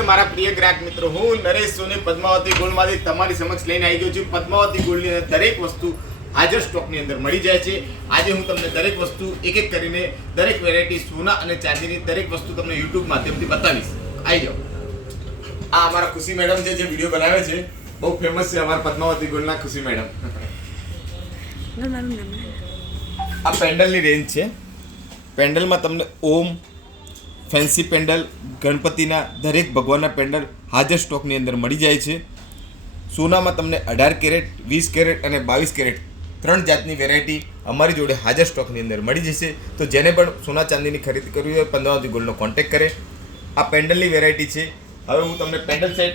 કૃષ્ણ મારા પ્રિય ગ્રાહક મિત્રો, હું નરેશ સોની પદ્માવતી ગોલ્ડમાંથી તમારી સમક્ષ લઈને આવી ગયો છું. પદ્માવતી ગોલ્ડની અંદર દરેક વસ્તુ હાજર સ્ટોકની અંદર મળી જાય છે. આજે હું તમને દરેક વસ્તુ એક એક કરીને દરેક વેરાયટી સોના અને ચાંદીની દરેક વસ્તુ તમને યુટ્યુબ માધ્યમથી બતાવીશ. આવી જાઓ. આ અમારા ખુશી મેડમ છે જે વિડીયો બનાવે છે, બહુ ફેમસ છે અમારા પદ્માવતી ગોલ્ડના ખુશી મેડમ. આ પેન્ડલની રેન્જ છે. પેન્ડલમાં તમને ઓમ, ફેન્સી પેન્ડલ, ગણપતિના દરેક ભગવાનના પેન્ડલ હાજર સ્ટોકની અંદર મળી જાય છે. સોનામાં તમને 18 કેરેટ, 20 કેરેટ અને 22 કેરેટ 3 જાતની વેરાયટી અમારી જોડે હાજર સ્ટોકની અંદર મળી જશે. તો જેને પણ સોના ચાંદીની ખરીદી કરવી હોય પદ્માવતી ગોલ્ડનો કોન્ટેક્ટ કરે. આ પેન્ડલની વેરાયટી છે. હવે હું તમને પેન્ડલ સેટ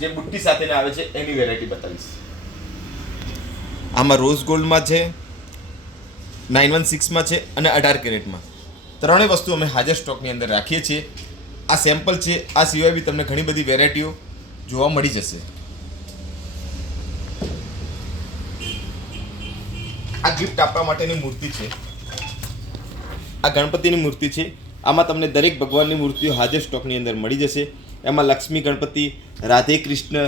જે બુટ્ટી સાથેના આવે છે એની વેરાયટી બતાવીશ. આમાં રોઝ ગોલ્ડમાં છે, 916માં છે અને 18 કેરેટમાં. ત્રણેય વસ્તુ અમે હાજર સ્ટોકની અંદર રાખીએ છીએ. આ સેમ્પલ છે. આ સિવાય બી તમને ઘણી બધી વેરાયટીઓ જોવા મળી જશે. આ ગિફ્ટ આપવા માટેની મૂર્તિ છે. આ ગણપતિની મૂર્તિ છે. આમાં તમને દરેક ભગવાનની મૂર્તિઓ હાજર સ્ટોકની અંદર મળી જશે. એમાં લક્ષ્મી ગણપતિ, રાધે કૃષ્ણ,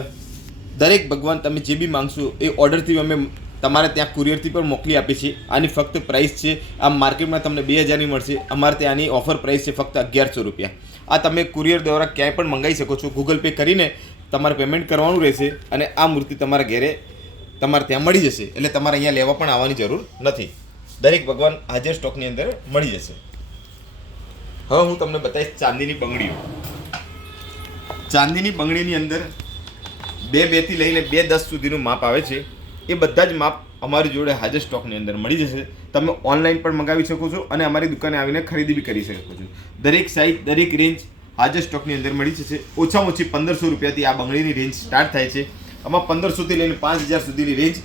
દરેક ભગવાન તમે જે બી માંગશો એ ઓર્ડરથી અમે તમારે ત્યાં કુરિયરથી પણ મોકલી આપીએ છીએ. આની ફક્ત પ્રાઇસ છે, આ માર્કેટમાં તમને 2000ની મળશે, અમારે ત્યાં આની ઓફર પ્રાઇસ છે ફક્ત 1100 રૂપિયા. આ તમે કુરિયર દ્વારા ક્યાંય પણ મંગાવી શકો છો. ગૂગલ પે કરીને તમારે પેમેન્ટ કરવાનું રહેશે અને આ મૂર્તિ તમારા ઘરે તમારે ત્યાં મળી જશે. એટલે તમારે અહીંયા લેવા પણ આવવાની જરૂર નથી. દરેક ભગવાન હાજર સ્ટોકની અંદર મળી જશે. હવે હું તમને બતાવીશ ચાંદીની બંગડીઓ. ચાંદીની બંગડીની અંદર 2 થી લઈને 2 10 સુધીનું માપ આવે છે. એ બધા જ માપ અમારી જોડે હાજર સ્ટોકની અંદર મળી જશે. તમે ઓનલાઈન પણ મંગાવી શકો છો અને અમારી દુકાને આવીને ખરીદી બી કરી શકો છો. દરેક સાઇઝ, દરેક રેન્જ હાજર સ્ટોકની અંદર મળી જશે. ઓછામાં ઓછી 1500 રૂપિયાથી આ બંગડીની રેન્જ સ્ટાર્ટ થાય છે. આમાં 1500થી લઈને 5000 સુધીની રેન્જ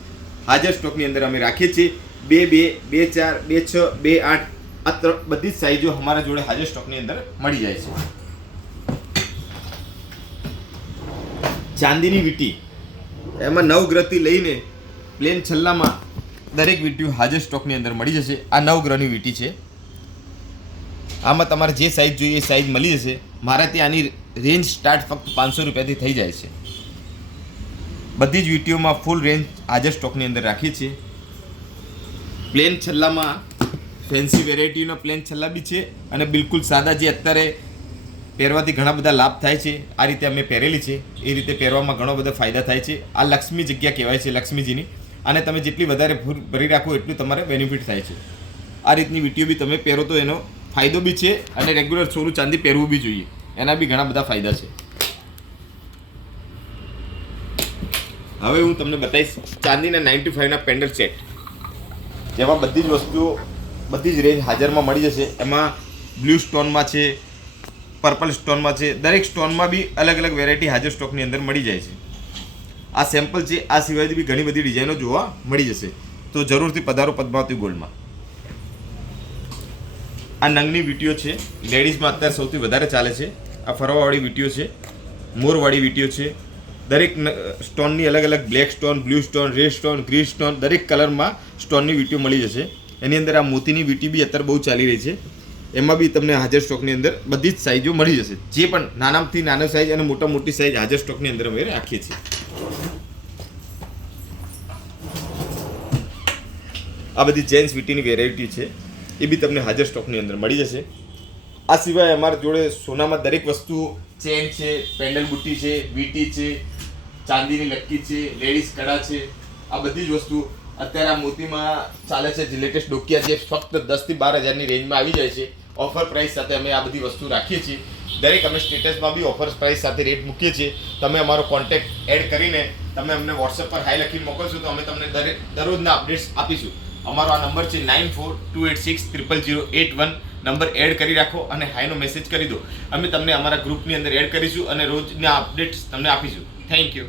હાજર સ્ટોકની અંદર અમે રાખીએ છીએ. 2 2, 2 4, 2 6, 2 8 આ બધી જ સાઇઝો અમારા જોડે હાજર સ્ટોકની અંદર મળી જાય છે. ચાંદીની વીંટી, એમાં 9 ગ્રહથી લઈને પ્લેન છલ્લામાં દરેક વીંટીઓ હાજર સ્ટોકની અંદર મળી જશે. આ 9 ગ્રહની વીંટી છે. આમાં તમારે જે સાઇઝ જોઈએ એ સાઇઝ મળી જશે. મારે ત્યાં આની રેન્જ સ્ટાર્ટ ફક્ત 500 રૂપિયાથી થઈ જાય છે. બધી જ વીંટીઓમાં ફૂલ રેન્જ હાજર સ્ટોકની અંદર રાખીએ છીએ. પ્લેન છલ્લામાં ફેન્સી વેરાયટીના પ્લેન છલ્લા બી છે અને બિલકુલ સાદા જે અત્યારે પહેરવાથી ઘણા બધા લાભ થાય છે. આ રીતે અમે પહેરેલી છે. એ રીતે પહેરવામાં ઘણો બધા ફાયદા થાય છે. આ લક્ષ્મી જગ્યા કહેવાય છે, લક્ષ્મીજીની. અને તમે જેટલી વધારે ભરી રાખો એટલું તમારે બેનિફિટ થાય છે. આ રીતની વીંટીઓ બી તમે પહેરો તો એનો ફાયદો બી છે અને રેગ્યુલર સોનું ચાંદી પહેરવું બી જોઈએ. એના બી ઘણા બધા ફાયદા છે. હવે હું તમને બતાવીશ ચાંદીના 95ના પેન્ડલ સેટ, જેમાં બધી જ વસ્તુઓ, બધી જ રેન્જ હાજરમાં મળી જશે. એમાં બ્લુ સ્ટોનમાં છે, પર્પલ સ્ટોનમાં છે. દરેક સ્ટોનમાં બી અલગ અલગ વેરાયટી હાજર સ્ટોકની અંદર મળી જાય છે. આ સેમ્પલ છે. આ સિવાયથી બી ઘણી બધી ડિઝાઇનો જોવા મળી જશે. તો જરૂરથી પધારો પદ્માવતી ગોલ્ડમાં. આ નંગની વીંટીઓ છે. લેડીઝમાં અત્યારે સૌથી વધારે ચાલે છે. આ ફરવાવાળી વીંટીઓ છે, મોરવાળી વીંટીઓ છે. દરેક સ્ટોનની અલગ અલગ black stone, blue stone, red stone, green stone, દરેક કલરમાં સ્ટોનની વીંટીઓ મળી જશે. એની અંદર આ મોતીની વીંટી બી અત્યારે બહુ ચાલી રહી છે. એમાં બી તમને હાજર સ્ટોકની અંદર બધી જ સાઇઝો મળી જશે. જે પણ નાનાથી નાનો સાઇઝ અને મોટી સાઇઝ હાજર સ્ટોકની અંદર અમે રાખીએ છીએ. આ બધી જેન્ટ્સ વીંટીની વેરાયટી છે. એ બી તમને હાજર સ્ટોકની અંદર મળી જશે. આ સિવાય અમારા જોડે સોનામાં દરેક વસ્તુ, ચેન છે, પેન્ડલ બુટ્ટી છે, વીંટી છે, ચાંદીની લક્કી છે, લેડીઝ કડા છે. આ બધી જ વસ્તુ અત્યારે આ મોતીમાં ચાલે છે. જે લેટેસ્ટ ડોકિયા છે ફક્ત 10 થી 12,000ની રેન્જમાં આવી જાય છે. ઓફર પ્રાઇસ સાથે અમે આ બધી વસ્તુ રાખીએ છીએ. દરેક અમે સ્ટેટસમાં બી ઓફર પ્રાઇસ સાથે રેટ મૂકીએ છીએ. તમે અમારો કોન્ટેક્ટ એડ કરીને તમે અમને વોટ્સએપ પર હાઈ લખીને મોકલશો તો અમે તમને દરરોજના અપડેટ્સ આપીશું. અમારો આ નંબર છે 9428600081. નંબર એડ કરી રાખો અને હાઈનો મેસેજ કરી દો. અમે તમને અમારા ગ્રુપની અંદર એડ કરીશું અને રોજના અપડેટ્સ તમને આપીશું. Thank you.